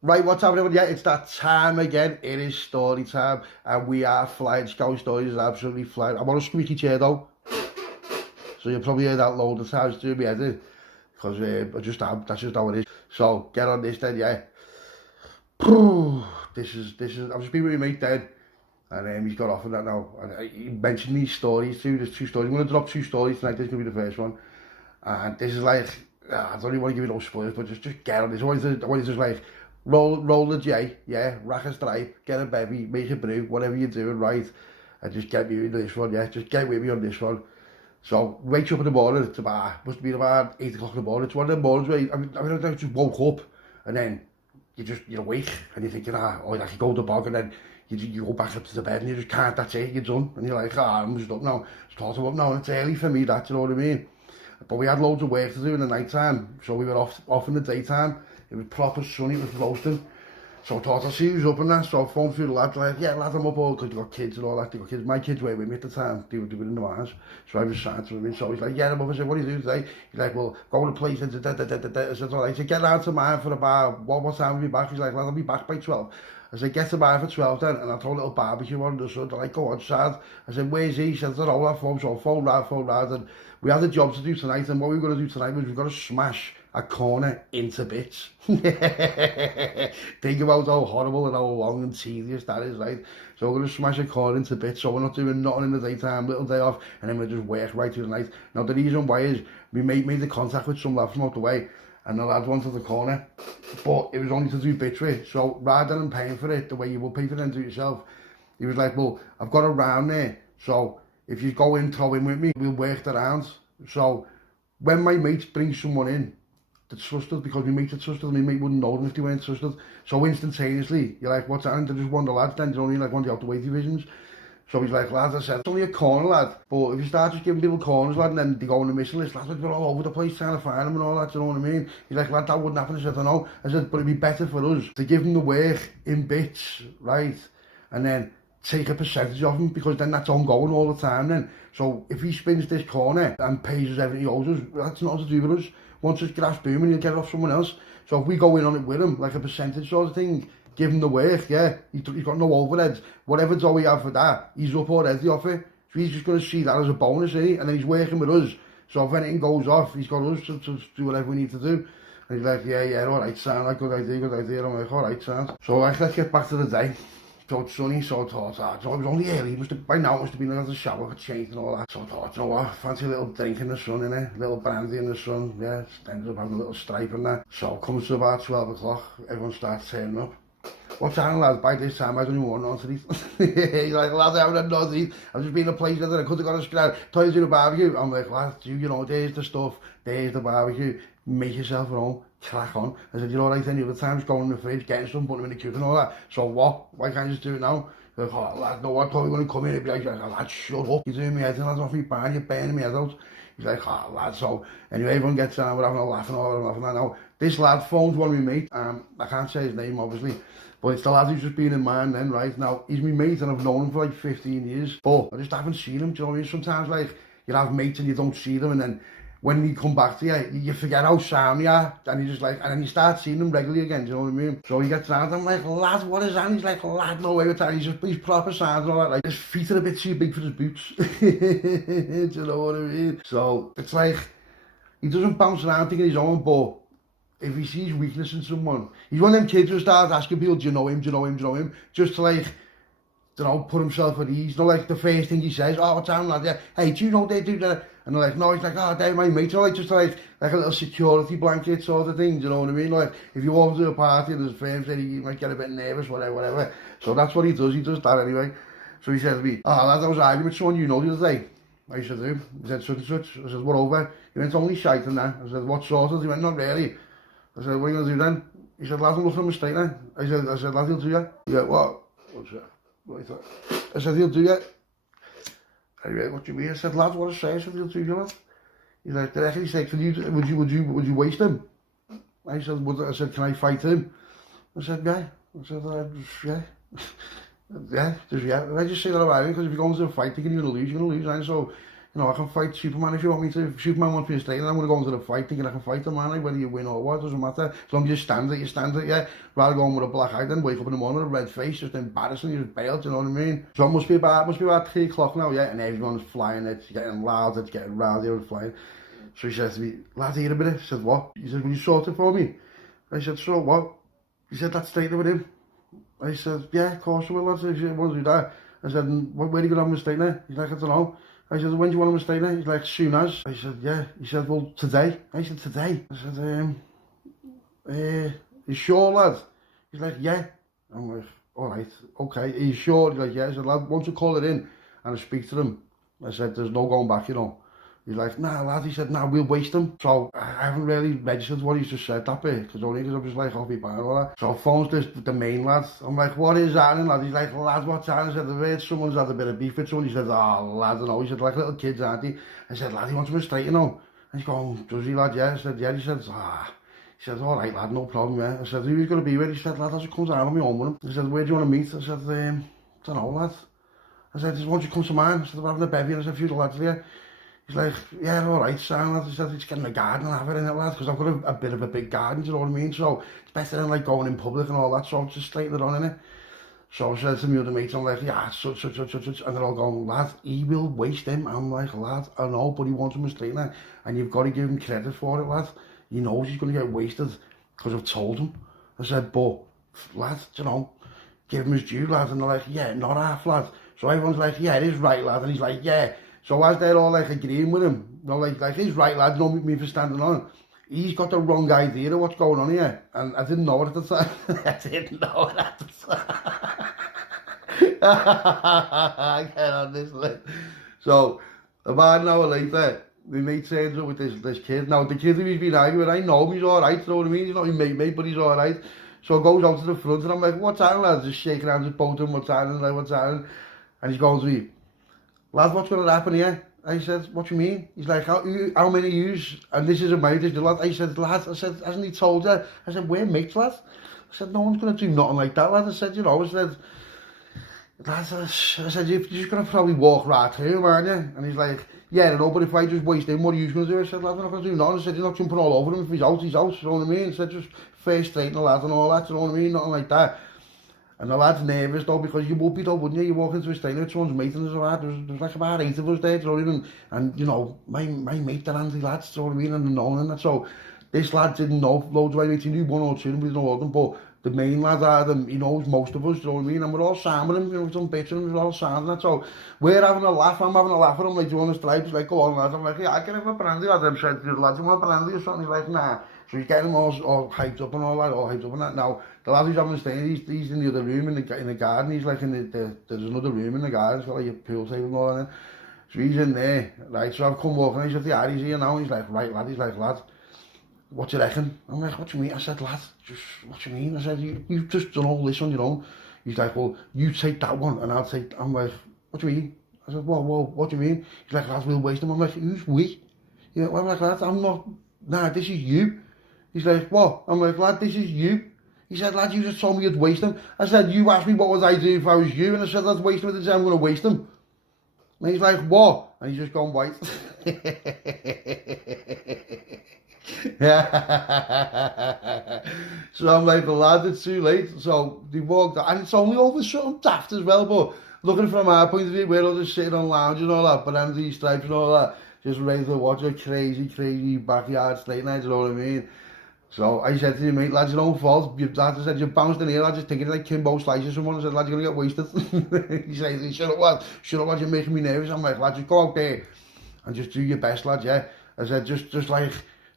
Right, what's happening? Yeah, it's that time again. It is story time, and we are flying. Scout Stories is absolutely flying. I'm on a squeaky chair though, so you'll probably hear that load of times through me head, because I just am. That's just how it is. So get on this then, yeah. This is. I've just been with my mate then, and he's got off of that now. And he mentioned these stories too. There's two stories. I'm gonna drop two stories tonight. This is gonna be the first one, and this is like I don't even want to give it no spoilers, but just get on this. Always just like. Roll the J, yeah, rack a stripe, get a bevy, make a brew, whatever you're doing, right, and just get me into this one, yeah, just get with me on this one. So, wakes up in the morning, it's about, must be about 8 o'clock in the morning, it's one of them mornings where, I just woke up, and then you're awake, and you're thinking, I can go to the bog, and then you go back up to the bed, and you just can't, that's it, you're done, and you're like, I'm just up now, start up now, and it's early for me, that, you know what I mean? But we had loads of work to do in the night time, so we were off in the daytime. It was proper sunny, it was roasting. So I thought, I'll see who's up and that. So I phoned through the lads, like, yeah, lad, I'm up all, because they've got kids and all that. They've got kids. My kids were with me at the time. They were in the Mars. So I was sat to him. So he's like, yeah, I'm up. I said, what are you doing today? He's like, well, go to the place. I said, all right. I said, get down to mine for about, what time will be back? He's like, lad, I'll be back by 12. I said, get to mine for 12 then. And I told a little barbecue on the sun. They're like, go on, Sad. I said, where's he? He said, I don't know that phone. So I phoned round. And we had a job to do tonight. And what we were going to do tonight was we've got to smash a corner into bits. Think about how horrible and how long and tedious that is, right? So we're going to smash a corner into bits, so we're not doing nothing in the daytime, little day off, and then we'll just work right through the night. Now the reason why is we made the contact with some lad from out the way, and the lad wanted the corner, but it was only to do bits with it. So rather than paying for it the way you will pay for it and do it yourself, he was like, well, I've got a round there, so if you go in, throw in with me, we'll work the rounds. So when my mates bring someone in that's trusted, because my mates are trusted, and my mate wouldn't know them if they weren't trusted. So instantaneously, you're like, what's that? And they're just one of the lads then, they're only like one of the out-the-way divisions. So he's like, lads, I said, it's only a corner, lad. But if you start just giving people corners, lad, and then they go on the mission list, lads, they're all over the place trying to find them and all that, you know what I mean? He's like, lad, that wouldn't happen. I said, I know. I said, but it'd be better for us to give them the work in bits, right? And then take a percentage of them, because then that's ongoing all the time then. So if he spins this corner and pays us everything he owes us, that's not to do with us. Once it's grass booming, he'll get it off someone else. So if we go in on it with him, like a percentage sort of thing, give him the work, yeah, he's got no overheads. Whatever dough we have for that, he's up already off it. So he's just going to see that as a bonus, eh? And then he's working with us. So if anything goes off, he's got us to do whatever we need to do. And he's like, yeah, all right, sound like good idea. I'm like, all right, sound. So like, let's get back to the day. So it's sunny, so I thought, so it was only early, by now it must have been like a shower, got changed and all that. So I thought, you know what, fancy a little drink in the sun, innit? A little brandy in the sun, yeah, ended up having a little stripe in that. So it comes to about 12 o'clock, everyone starts turning up. What's happening, lads? By this time I don't even want nothing to eat. He's like, lads, I haven't had nothing to eat. I've just been in a place that I could have got a scrap, told you to do a barbecue. I'm like, lads, you know, there's the stuff, there's the barbecue, make yourself at home. Crack on. I said, you're all right then, the other times going in the fridge, getting some, putting them in the kitchen and all that. So what? Why can't you just do it now? They're like, oh, lad, no, I thought you were going to come in and be like, lad, shut up. You're doing me head in, lads, off me barn, you're burning me head out. He's like, oh, lad, so anyway, everyone gets down, we're having a laugh and all that. Now, this lad phones one of my mates, I can't say his name, obviously, but it's the lad who's just been in mine then, right? Now, he's my mate and I've known him for like 15 years, but I just haven't seen him, do you know what I mean? Sometimes, like, you have mates and you don't see them, and then when you come back to you forget how sound you are, and you just like, and then you start seeing them regularly again, do you know what I mean? So he gets round, I'm like, lad, what is that? He's like, lad, no way with that, he's proper sound and all that, like, his feet are a bit too big for his boots, do you know what I mean? So, it's like, he doesn't bounce around thinking his own, but if he sees weakness in someone, he's one of them kids who starts asking people, do you know him, just to like, you know, put himself at ease. You know, like the first thing he says, oh, what's happening, lad? Yeah, hey, do you know they do that? And they're like, no, he's like, oh, they're my mates. Like, just like a little security blanket sort of thing, do you know what I mean? Like, if you walk to a party and there's friends there, you might get a bit nervous, whatever. So that's what he does that anyway. So he said to me, oh, lad, I was arguing with someone you know the other day. I said to him, he said, such and such. I said, what over? He went, only shite and that. I said, what sort of? He went, not really. I said, what are you going to do then? He said, lad, I'm looking for a mistake then. I said, lad, he'll do you. He went, what? What's that? I said, he'll do it. Anyway, what do you mean? I said, lad, what I say? I said, he'll do you, lad. He's like, the reckon, he said, would you waste him? I said, can I fight him? I said, yeah. I said, yeah. Yeah. And I just say that about him, because if you go into a fight, you're going to lose, right? So you know, I can fight Superman if you want me to. If Superman wants me to straighten, I'm going to go into the fight thinking I can fight the man, like, whether you win or what, doesn't matter. As long as you stand it, yeah. Rather going with a black eye than wake up in the morning with a red face, just embarrassing, you just bailed, you know what I mean? So it must be about 3 o'clock now, yeah, and everyone's flying, it's getting loud, it's getting rowdy, it's flying. So he says to me, lad, here a minute. I said, what? He said, will you sort it for me? I said, so what? He said, that's straightening with him. I said, yeah, of course I will, lads. He said, want to do that? I said, where are you going to have a straightener? He's like, I don't know. I said, when do you want him to stay there? He's like, soon as. I said, yeah. He said, well, today. I said, today? I said, you sure, lad? He's like, yeah. I'm like, all right, okay. Are you sure? He's like, yeah. I said, lad, once you call it in and I speak to them, I said, there's no going back, you know. He's like, nah, lad. He said, nah, we'll waste them. So I haven't really registered what he's just said that bit, because I'm just like, I'll be bad and all that. So I phones the main lad. I'm like, what is happening, lad? He's like, lad, what's happening? I said, I've heard someone's had a bit of beef with someone. He said, oh, lad, I know. He said, like little kids, aren't he? I said, lad, he wants me straight, you know. And he's going, does he, lad? Yeah. I said, yeah. He said, He said, all right, lad, no problem, yeah. I said, who's going to be with? He said, lad, as it comes out on me home with him. He said, where do you want to meet? I said, I don't know, lad. I said, why don't you come to mine? I said, I'm having a bevy. And I said, a few of the lads here. He's like, yeah, all right, son, lad. He said, just get in the garden and have it in it, lad, because I've got a bit of a big garden, do you know what I mean? So it's better than like going in public and all that, so just straighten it on, innit? So I said to me other mates, I'm like, yeah, such, and they're all going, lad, he will waste him. I'm like, lad, I know, but he wants him a straightener, and you've got to give him credit for it, lad. He knows he's going to get wasted, because I've told him. I said, but, lad, you know, give him his due, lad, and they're like, yeah, not half, lad. So everyone's like, yeah, it is right, lad, and he's like, yeah. So as they're all like agreeing with him, you know, like he's right, lad, don't me for standing on. He's got the wrong idea of what's going on here, and I didn't know it at the time. I didn't know it at the time. I get on this list. So about an hour later, my mate turns up with this kid. Now the kid who he's been arguing with, I know him, he's all right, you know what I mean? He's not my mate, but he's all right. So I goes out to the front, and I'm like, what's happening, lad? Just shaking hands with both of them, what's happening, like, what's happening? And he's going to me, lad, what's going to happen here? I said, what do you mean? He's like, how many yous? And this is a mate, this is the lad. I said, lad, hasn't he told you? I said, we're mates, lad. I said, no one's going to do nothing like that, lad. I said, you know, I said, lad, I said, you're just going to probably walk right through him, aren't you? And he's like, yeah, I know, but if I just waste him, what are you going to do? I said, lad, we're not going to do nothing. I said, you're not jumping all over him. If he's out, you know what I mean? I said, just fair straighten the lad and all that, you know what I mean? Nothing like that. And the lad's nervous though, because you would be though, wouldn't you? You walk into a stadium with someone's mate and there's like about 8 of us there, you know what I mean? And you know, my mate, they're Andy lads, you know what I mean? And known and that. So this lad didn't know loads of my mates, he knew one or two, and we didn't know all of them, but the main lad had them, he knows most of us, you know what I mean? And we're all sound with him, you know, some bitch and we're all sound and that. So we're having a laugh, I'm having a laugh with him, like, do you want to strike? He's like, go on lads. I'm like, yeah, I can have a brandy, lad. I'm saying to the lads, you want a brandy or something? He's like, nah. So he's getting them all hyped up and all that, all hyped up and that. Now, the lad who's having the stay, he's in the other room in the garden. He's like in there's another room in the garden. It's got like a pool table and all that. So he's in there, right? So I've come walking, I said, yeah, he's here now. He's like, right, lad. He's like, lad, what do you reckon? I'm like, what do you mean? I said, lad, just, what do you mean? I said, you've just done all this on your own. He's like, well, you take that one and I'll take, I'm like, what do you mean? I said, whoa, what do you mean? He's like, lad, we'll waste him. I'm like, who's we? You know, I'm like, lad, I'm not, nah, this is you. He's like, what? I'm like, lad, this is you. He said, lad, you just told me you'd waste him. I said, you asked me what would I do if I was you, and I said, let's waste him. I said, I'm going to waste him. And he's like, what? And he's just gone white. So I'm like, well, lad, it's too late. So they walked out, and it's only over something daft as well, but looking from our point of view, we're all just sitting on lounge and all that, but under these stripes and all that, just ready to watch a crazy backyard straight night, you know what I mean? So I said to you, mate, lads, your own fault. Your dad said, you bounced in here, lads, just thinking like Kimbo slices someone. I said, lad, you're going to get wasted. He said, shut up, lad, you're making me nervous. I'm like, lad, just go out there and just do your best, lad, yeah? I said, just like,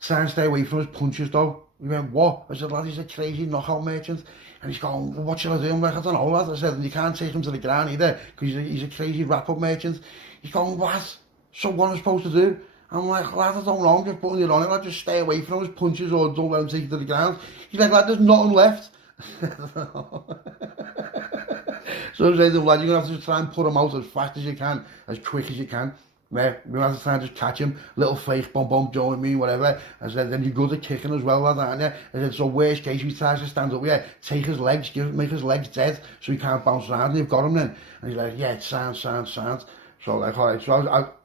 try and stay away from his punches, though. He went, what? I said, lad, he's a crazy knockout merchant. And he's going, well, what should I do? I'm like, I don't know, lad. I said, you can't take him to the ground either, because he's a crazy wrap-up merchant. He's going, what? So what am I supposed to do? I'm like, lad, I don't know, I'm just putting it on it, lad, just stay away from his punches or don't let him take it to the ground. He's like, lad, there's nothing left. So I said to him, lad, you're going to have to just try and put him out as fast as you can, as quick as you can. Yeah, we're going to have to try and just catch him, little fake bump, do you know what I mean, whatever. I said, then you're good at kicking as well, lad, aren't you? I said, so worst case, if he tries to stand up, yeah, take his legs, make his legs dead, so he can't bounce around, and you've got him then. And he's like, yeah, it sounds. So like, alright, so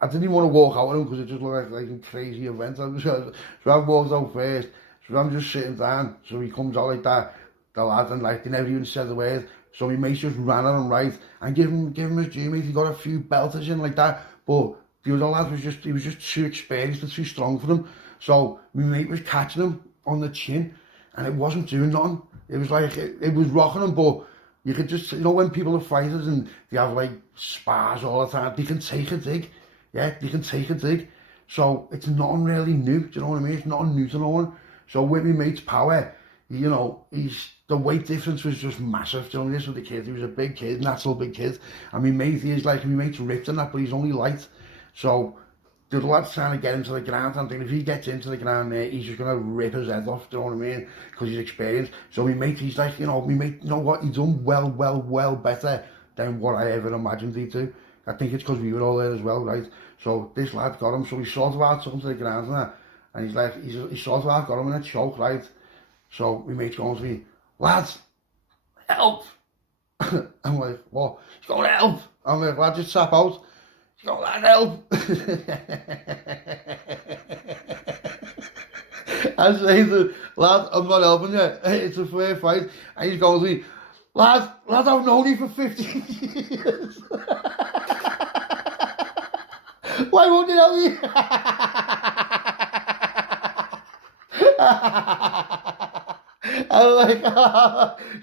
I didn't even want to walk out with him because it just looked like a crazy event. So I walked out first, so I'm just sitting down, so he comes out like that, the lad, and like, they never even said a word. So my mates just ran at him, right, and give him his due, mate. He got a few belters in like that, but the other lad he was just too experienced and too strong for him. So my mate was catching him on the chin, and it wasn't doing nothing. It was like, it was rocking him, but you could just, you know, when people are fighters and they have like spars all the time, they can take a dig. Yeah, they can take a dig. So it's nothing really new, do you know what I mean? It's nothing new to no one. So with my mate's power, you know, the weight difference was just massive. Do you know, this was the kid, he was a big kid, natural big kid. And my mate, he's like, my mate's ripped and that, but he's only light. So the other lad's trying to get him to the ground, and thinking if he gets into the ground there, he's just going to rip his head off, do you know what I mean? Because he's experienced. So my mate, he's like, you know, my mate, you know what, he's done well better than what I ever imagined he'd do. I think it's because we were all there as well, right? So this lad got him, so he sort of out, took him to the ground and that, and he's like, he sort of out got him in a choke, right? So my mate's going to me, lads, help! I'm like, what? He's going, help! I'm like, lad, just tap out. He's going, lad, help! I say to him, lad, I'm not helping you, it's a fair fight. And he's going to me, lad, I've known you for 15 years. Why won't you help me? And like,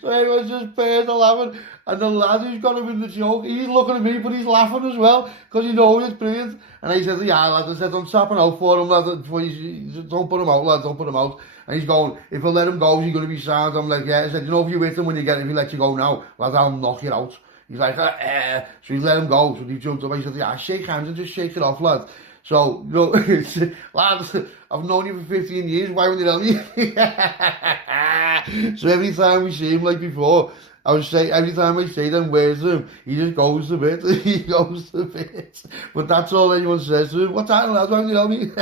so everyone's just burst laughing, and the lad who's got him in the joke, he's looking at me, but he's laughing as well, because he knows it's brilliant. And I said, yeah, lad, I said, I'm tapping out for him, lad, don't put him out, lad, don't put him out. And he's going, if I let him go, is he going to be sound? I'm like, yeah. I said, you know, if you hit him when you get him, if he lets you go now, lad, I'll knock you out. He's like, So he let him go, so he jumped up, I said, yeah, shake hands and just shake it off, lad. So, you know, lad, I've known you for 15 years, why wouldn't you tell me? So every time we see him, like before, I would say, every time I say them words to him, he just goes to bit, he goes to bit. But that's all anyone says to him, what's that, lad, why wouldn't you tell me?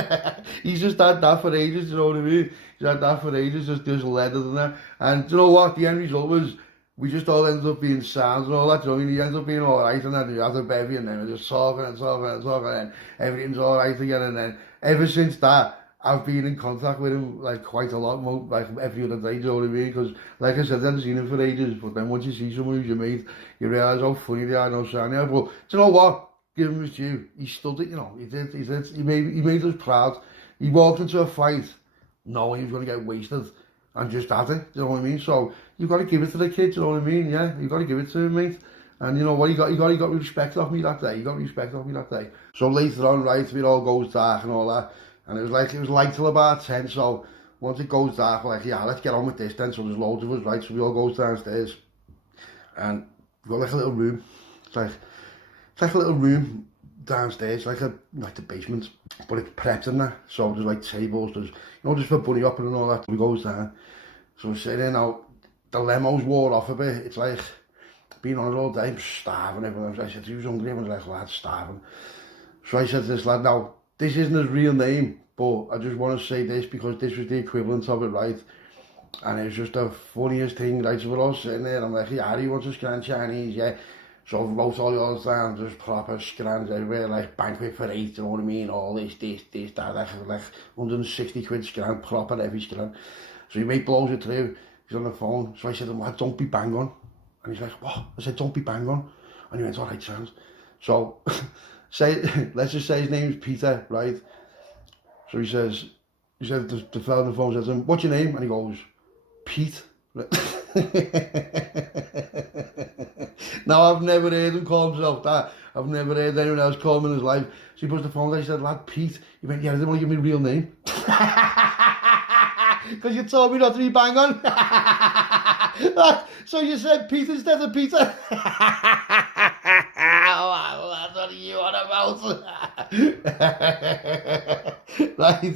He's just had that for ages, you know what I mean? He's had that for ages, just leather than that. And you know what, the end result was, we just all ended up being sound and all that, you know, I mean, he ends up being alright, and then he has a bevy, and then we're just talking, and everything's alright again, and then ever since that, I've been in contact with him, like, quite a lot more, like, every other day, you know what I mean, because, like I said, I hadn't seen him for ages, but then once you see someone who's your mate, you realise how funny they are, no sound, yeah, but, do you know what, give him his due, he stood it, you know, he made us proud, he walked into a fight, knowing he was going to get wasted, and just had it, you know what I mean? So you've got to give it to the kid, you know what I mean? Yeah, you've got to give it to him, mate. And you know what, he got respect off me that day. He got respect off me that day. So later on, right, it all goes dark and all that. And it was light till about 10. So once it goes dark, we're like, yeah, let's get on with this then. So there's loads of us, right? So we all goes downstairs, and we've got like a little room. It's like a little room downstairs, like the basement, but it's prepped in there. So there's like tables, there's, you know, just for bunny hopping and all that. We goes down, so we're sitting there now. The lemo's wore off a bit. It's like been on it all day, I'm starving. Everyone, I said, he was hungry. Everyone's like, lad, starving. So I said to this lad, now this isn't his real name, but I just want to say this because this was the equivalent of it, right? And it was just the funniest thing, right? So we're all sitting there, I'm like, yeah, he wants a scran Chinese, yeah. So I wrote all the others down, just proper scrans everywhere, like banquet for 8, you know what I mean? All this, that, like 160 quid scran, proper heavy scran. So your mate blows it through, he's on the phone. So I said to him, lad, don't be bang on. And he's like, what? I said, don't be bang on. And he went, all right, sounds. So, let's just say his name's Peter, right? So he said, the fella on the phone says to him, what's your name? And he goes, Pete. Now, I've never heard him call himself that. I've never heard anyone else call him in his life. So he puts the phone down, he said, lad, Pete. He went, yeah, I didn't want to give me a real name. Because you told me not to be bang on. So you said Pete instead of Peter. What are you on about? Right.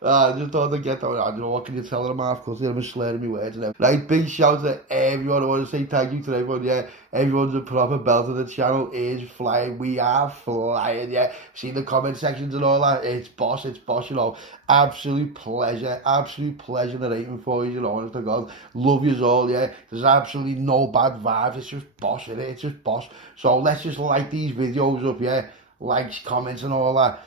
I just thought to get that. I don't know, what can you tell them half because I'm slurring my words and everything. Right, big shout to everyone. I want to say thank you to everyone. Yeah, everyone's a proper belt of the channel is flying. We are flying. Yeah, see the comment sections and all that. It's boss, you know. Absolute pleasure narrating for you, you know, honest to God. Love yous all, yeah. There's absolutely no bad vibes. It's just boss, innit? It's just boss. So let's just like these videos up, yeah. likes, comments and all that.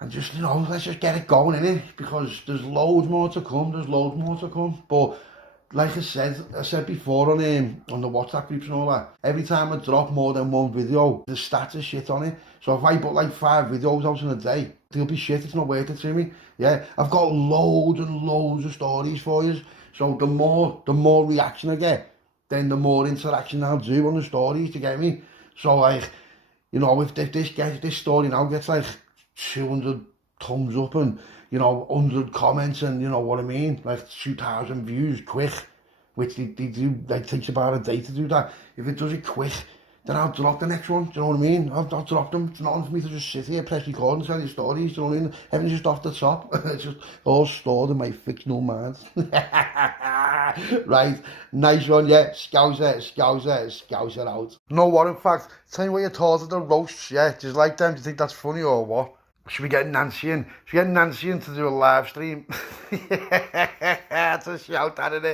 And just, you know, let's just get it going, innit? Because there's loads more to come, But like I said before on the WhatsApp groups and all that, every time I drop more than one video, the stats are shit on it. So if I put like 5 videos out in a day, they'll be shit, it's not worth it to me. Yeah, I've got loads and loads of stories for you. So the more reaction I get, then the more interaction I'll do on the stories, to get me. So like, you know, if this story now gets like 200 thumbs up and, you know, 100 comments and, you know what I mean, like 2,000 views quick, which they do, like, takes about a day to do that. If it does it quick, then I'll drop the next one, do you know what I mean? I'll drop them. It's nothing for me to just sit here, press record and tell you stories, do you know what I mean? Everything's just off the top. It's just all stored in my fictional mind. Right, nice one, yeah. Scouser out. No what, in fact, tell me what you thought of the roasts, yeah? Do you like them? Do you think that's funny or what? Should we get Nancy in? Should we get Nancy in to do a live stream? That's a shout, that, innit?